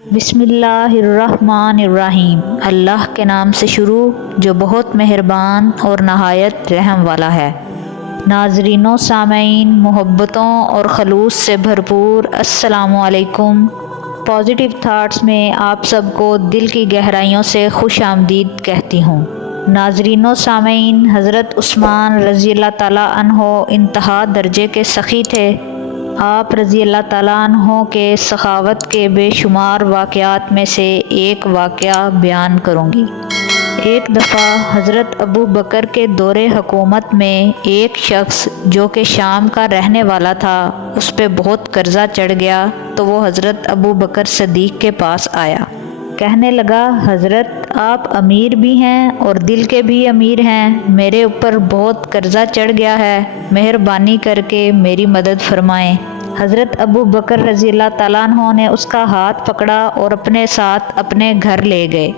بسم اللہ الرحمن الرحیم، اللہ کے نام سے شروع جو بہت مہربان اور نہایت رحم والا ہے۔ ناظرین و سامعین محبتوں اور خلوص سے بھرپور السلام علیکم۔ پازیٹیو تھاٹس میں آپ سب کو دل کی گہرائیوں سے خوش آمدید کہتی ہوں۔ ناظرین و سامعین، حضرت عثمان رضی اللہ تعالیٰ عنہ انتہا درجے کے سخی تھے۔ آپ رضی اللہ تعالیٰ عنہ کے سخاوت کے بے شمار واقعات میں سے ایک واقعہ بیان کروں گی۔ ایک دفعہ حضرت ابو بکر کے دور حکومت میں ایک شخص جو کہ شام کا رہنے والا تھا، اس پہ بہت قرضہ چڑھ گیا تو وہ حضرت ابو بکر صدیق کے پاس آیا۔ کہنے لگا، حضرت آپ امیر بھی ہیں اور دل کے بھی امیر ہیں، میرے اوپر بہت قرضہ چڑھ گیا ہے، مہربانی کر کے میری مدد فرمائیں۔ حضرت ابو بکر رضی اللہ تعالیٰ عنہ نے اس کا ہاتھ پکڑا اور اپنے ساتھ اپنے گھر لے گئے۔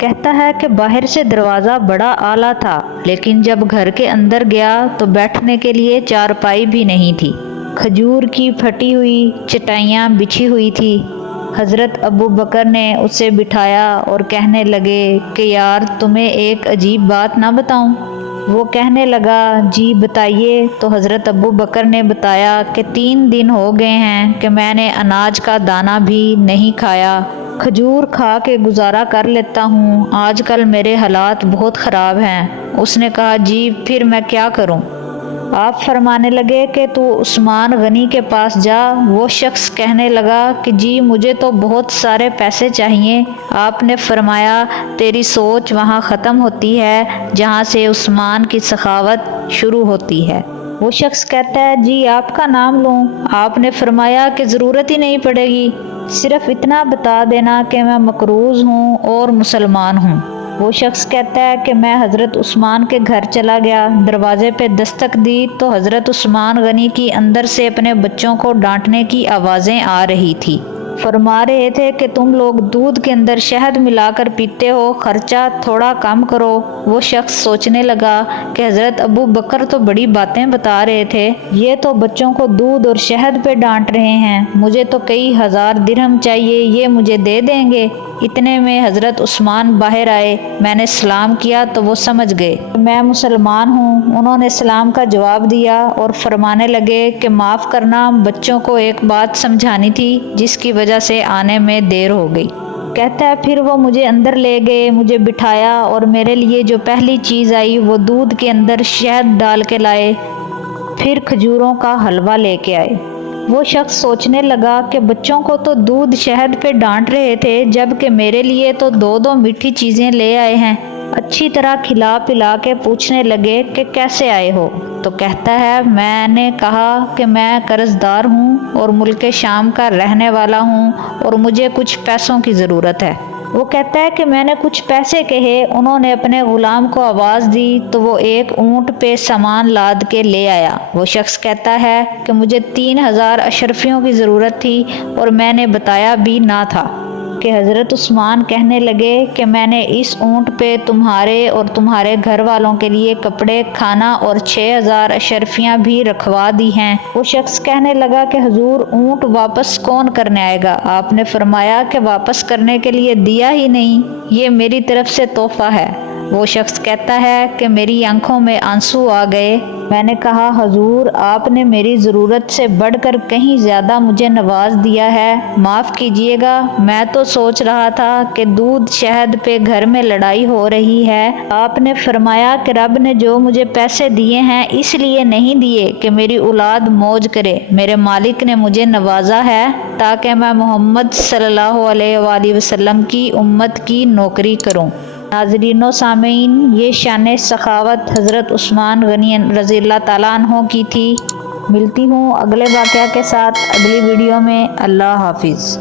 کہتا ہے کہ باہر سے دروازہ بڑا اعلیٰ تھا، لیکن جب گھر کے اندر گیا تو بیٹھنے کے لیے چارپائی بھی نہیں تھی، کھجور کی پھٹی ہوئی چٹائیاں بچھی ہوئی تھی۔ حضرت ابو بکر نے اسے بٹھایا اور کہنے لگے کہ یار تمہیں ایک عجیب بات نہ بتاؤں؟ وہ کہنے لگا، جی بتائیے۔ تو حضرت ابو بکر نے بتایا کہ 3 دن ہو گئے ہیں کہ میں نے اناج کا دانہ بھی نہیں کھایا، کھجور کھا کے گزارا کر لیتا ہوں، آج کل میرے حالات بہت خراب ہیں۔ اس نے کہا، جی پھر میں کیا کروں؟ آپ فرمانے لگے کہ تو عثمان غنی کے پاس جا۔ وہ شخص کہنے لگا کہ جی مجھے تو بہت سارے پیسے چاہیے۔ آپ نے فرمایا، تیری سوچ وہاں ختم ہوتی ہے جہاں سے عثمان کی سخاوت شروع ہوتی ہے۔ وہ شخص کہتا ہے، جی آپ کا نام لوں؟ آپ نے فرمایا کہ ضرورت ہی نہیں پڑے گی، صرف اتنا بتا دینا کہ میں مقروض ہوں اور مسلمان ہوں۔ وہ شخص کہتا ہے کہ میں حضرت عثمان کے گھر چلا گیا، دروازے پہ دستک دی تو حضرت عثمان غنی کی اندر سے اپنے بچوں کو ڈانٹنے کی آوازیں آ رہی تھی۔ فرما رہے تھے کہ تم لوگ دودھ کے اندر شہد ملا کر پیتے ہو، خرچہ تھوڑا کم کرو۔ وہ شخص سوچنے لگا کہ حضرت ابو بکر تو بڑی باتیں بتا رہے تھے، یہ تو بچوں کو دودھ اور شہد پہ ڈانٹ رہے ہیں، مجھے تو کئی ہزار درہم چاہیے، یہ مجھے دے دیں گے؟ اتنے میں حضرت عثمان باہر آئے، میں نے سلام کیا تو وہ سمجھ گئے کہ میں مسلمان ہوں۔ انہوں نے سلام کا جواب دیا اور فرمانے لگے کہ معاف کرنا، بچوں کو ایک بات سمجھانی تھی جس کی وجہ سے آنے میں دیر ہو گئی۔ کہتا ہے پھر وہ مجھے اندر لے گئے، مجھے بٹھایا اور میرے لیے جو پہلی چیز آئی وہ دودھ کے اندر شہد ڈال کے لائے، پھر کھجوروں کا حلوہ لے کے آئے۔ وہ شخص سوچنے لگا کہ بچوں کو تو دودھ شہد پہ ڈانٹ رہے تھے، جبکہ میرے لیے تو 2 میٹھی چیزیں لے آئے ہیں۔ اچھی طرح کھلا پلا کے پوچھنے لگے کہ کیسے آئے ہو؟ تو کہتا ہے، میں نے کہا کہ میں قرض دار ہوں اور ملک شام کا رہنے والا ہوں اور مجھے کچھ پیسوں کی ضرورت ہے۔ وہ کہتا ہے کہ میں نے کچھ پیسے کہے، انہوں نے اپنے غلام کو آواز دی تو وہ ایک اونٹ پہ سامان لاد کے لے آیا۔ وہ شخص کہتا ہے کہ مجھے 3000 اشرفیوں کی ضرورت تھی اور میں نے بتایا بھی نہ تھا کہ حضرت عثمان کہنے لگے کہ میں نے اس اونٹ پہ تمہارے اور تمہارے گھر والوں کے لیے کپڑے، کھانا اور 6000 اشرفیاں بھی رکھوا دی ہیں۔ وہ شخص کہنے لگا کہ حضور اونٹ واپس کون کرنے آئے گا؟ آپ نے فرمایا کہ واپس کرنے کے لیے دیا ہی نہیں، یہ میری طرف سے تحفہ ہے۔ وہ شخص کہتا ہے کہ میری آنکھوں میں آنسو آ گئے۔ میں نے کہا، حضور آپ نے میری ضرورت سے بڑھ کر کہیں زیادہ مجھے نواز دیا ہے، معاف کیجیے گا، میں تو سوچ رہا تھا کہ دودھ شہد پہ گھر میں لڑائی ہو رہی ہے۔ آپ نے فرمایا کہ رب نے جو مجھے پیسے دیے ہیں اس لیے نہیں دیے کہ میری اولاد موج کرے، میرے مالک نے مجھے نوازا ہے تاکہ میں محمد صلی اللہ علیہ وآلہ وسلم کی امت کی نوکری کروں۔ ناظرین و سامعین، یہ شان سخاوت حضرت عثمان غنی رضی اللہ تعالیٰ عنہ کی تھی۔ ملتی ہوں اگلے واقعہ کے ساتھ اگلی ویڈیو میں۔ اللہ حافظ۔